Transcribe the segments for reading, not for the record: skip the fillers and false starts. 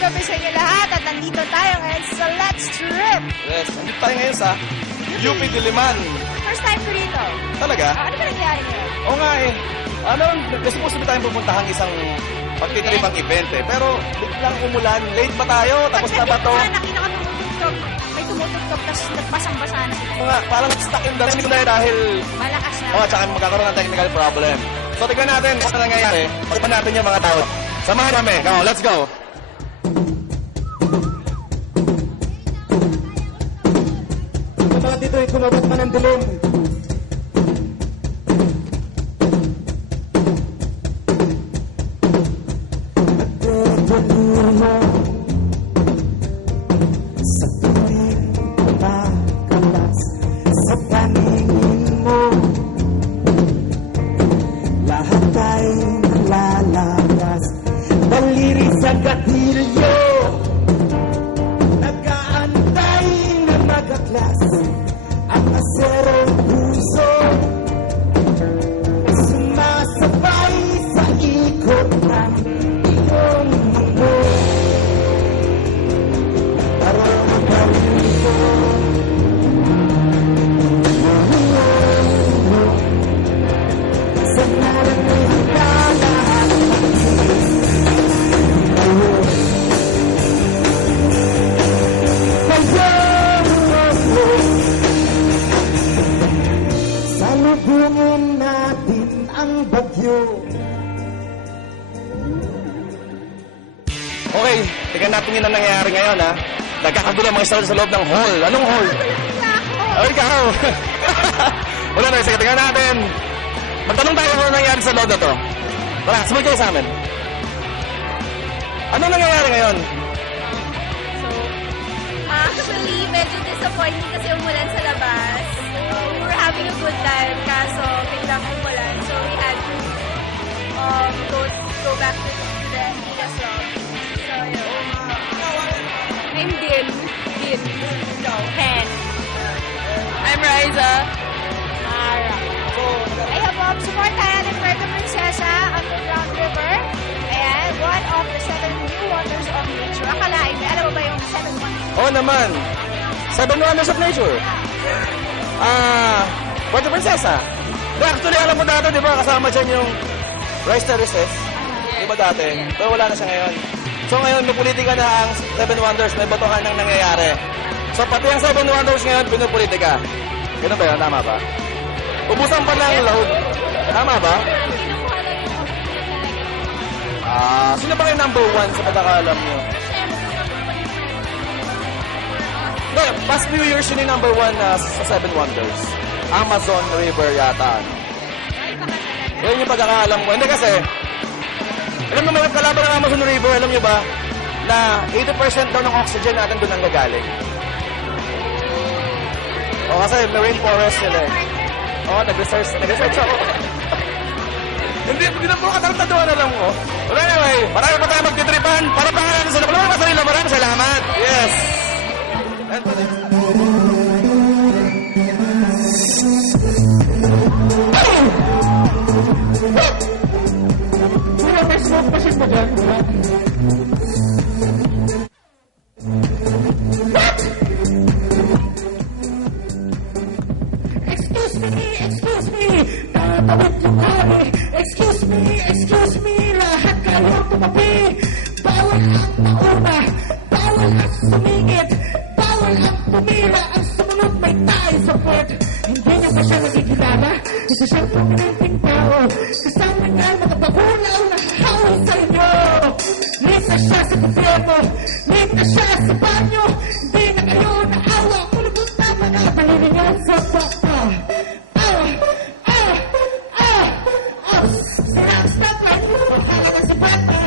gabi sa inyo lahat at nandito tayo ngayon sa Let's Trip. Yes, nandito tayo ngayon sa UP Diliman. First time ko rito. Talaga? Ano ba nangyari ngayon? Oo nga eh. Ano, supposed to be tayong pupuntahan isang pagtitripang event eh. Pero biglang umulan, late ba tayo? Tapos na ba to? Nakita ko tumutugtog. May tumutugtog tapos nagbasang-basa na sila. Mga parang stuck in the rain dahil... Malakas na. Oh, tsaka magkakaroon ng technical problem. So tignan natin kung ano nangyayari. Pagpan natin yung mga tao. Samahan kami. Come on, let's go. Mga dito ay kumabot man ang dilim. Sa tuwing kumakalas sa paningin mo, lahat ay nalalagas, daliri sa gatilyo, nag-aantay na magaklas ang aserong puso, sumasabay sa ikot ng iyong mundo. Parang mabalito, sa narating ka lahat salubungin natin ang bagyo. Okay, tignan natin yun ang nangyayari ngayon ha. Nagkakagulo mga isa sa loob ng hall. Anong hall? Oh, ikaw! Wala na, sige, tignan natin. Magtanong tayo kung ano nangyayari sa loob na to. Tara, sumunod kayo sa amin. Anong nangyayari ngayon? Actually, medyo disappointing kasi umulan sa labas. We were having a good time, kaso biglang umulan. So we had to go back to the Adidas lobby. So, yun. I'm Din. No, Hen. I'm Riza. Mara. I have supportahan ng Puerto Princesa, Underground River. Ayan, one of the 7 new wonders of nature. Akalain mo, alam mo ba yung 7 wonders? Oo naman. 7 Wonders of Nature. Puerto Princesa. Actually, alam mo dati, di ba, kasama dyan yung Rice Terraces. Di ba dati? Pero wala na siya ngayon. So ngayon, may politika na ang 7 Wonders. May botohan ng nangyayari. So pati ang 7 Wonders ngayon, pinupolitika. Ganun ba yun? Tama ba? Ubusan pa ng load. Tama ba? Sino ba kayo number 1 sa pagkakaalam nyo? No, past few years yun yung number 1 sa 7 Wonders. Amazon River yata. Yan yung pagkakaalam ko. Hindi kasi, alam mo, may kalaban ng Amazon River, alam nyo ba, na 80% daw ng oxygen natin doon ang gagaling. O kasi may rainforest sila eh. Oo, nag-research ako. Hindi mo katartaduan, alam ko. But anyway, marami pa tayo magtitripan. Para pangalan sa nakulang mga sarili. Maraming salamat. Yes. May smoke machine mo dyan? Excuse me, tatawid yung hari. Excuse me, lahat kayo tumabi. Bawal ang mauna, bawal ang sumingit, bawal ang tumira, ang sumunod may tayo sa port. Hindi niyo ba siya nakikilala? Isa siyang prominenteng tao. Kasama niya ang mga bagulaw na hawal sa inyo. Late na siya sa gobyerno, late na siya sa banyo. Hindi na kayo naawa, kulubot na mga balilingan sa bata. Stoplight, makakala na sa bata.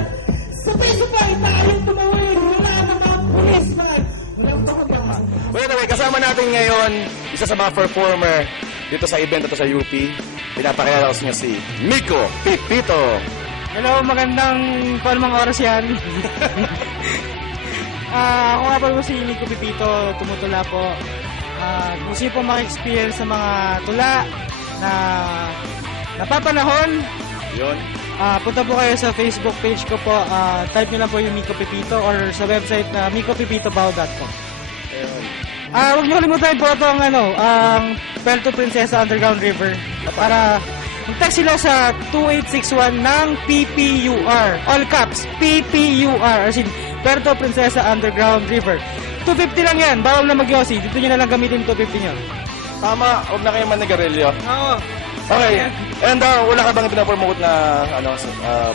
Sabay-sabay tayong tumawid, wala na mga policeman. Walang pakabahan. Well, anyway, kasama natin ngayon, isa sa mga performer dito sa event ito sa UP. Pinapakilala ko niya si Miko Pipito. Hello, magandang palmang oras yan. Ako nga po si Nico Pipito, tumutula po. Kung sino po maka-experience sa mga tula na napapanahon, Yun. Punta po kayo sa Facebook page ko po. Type nyo lang po yung Miko Pipito or sa website na micopipitobao.com. Huwag nyo kalimutan po ito ang Puerto Princesa Underground River. Para mag-text sila sa 2861 ng PPUR. All caps, PPUR. As in, Puerto Princesa Underground River. 250 lang yan. Bawal na mag-yossi. Dito nyo na lang gamitin 250 nyo. Tama, huwag na kayong manigarilyo. Oo. Okay. And wala ka bang pinapromote na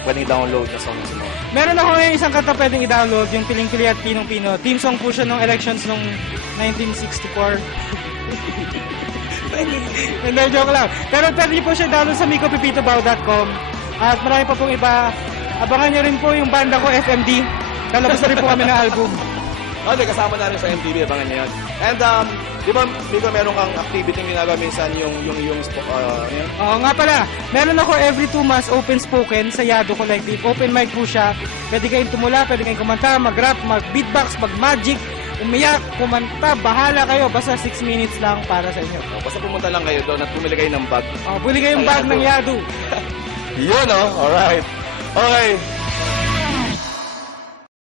pwedeng i-download na songs mo? Meron ako ngayon isang kanta pwedeng i-download, yung Piling Pili at Pinong Pino. Team song po siya nung elections nung 1964. Hindi, joke lang. Pero pwede niyo po siya download sa micopipitobao.com. At marami pa pong iba. Abangan niyo rin po yung banda ko, FMD. Lalabas na rin po kami ng album. Okay, kasama na rin sa MTV, abangan niyo yan. And, di ba, Miko, meron kang activity yung ginagawa minsan yung Oo nga pala, meron ako every 2 months open spoken sa Yado Collective. Open mic po siya. Pwede kayong tumula, pwede kayong kumanta, mag-rap, mag-beatbox, mag-magic, umiyak, kumanta, bahala kayo. Basta 6 minutes lang para sa inyo. Basta pumunta lang kayo doon at bumili kayo ng bag. Buli kayong bag ng Yado. Yun, alright. Okay.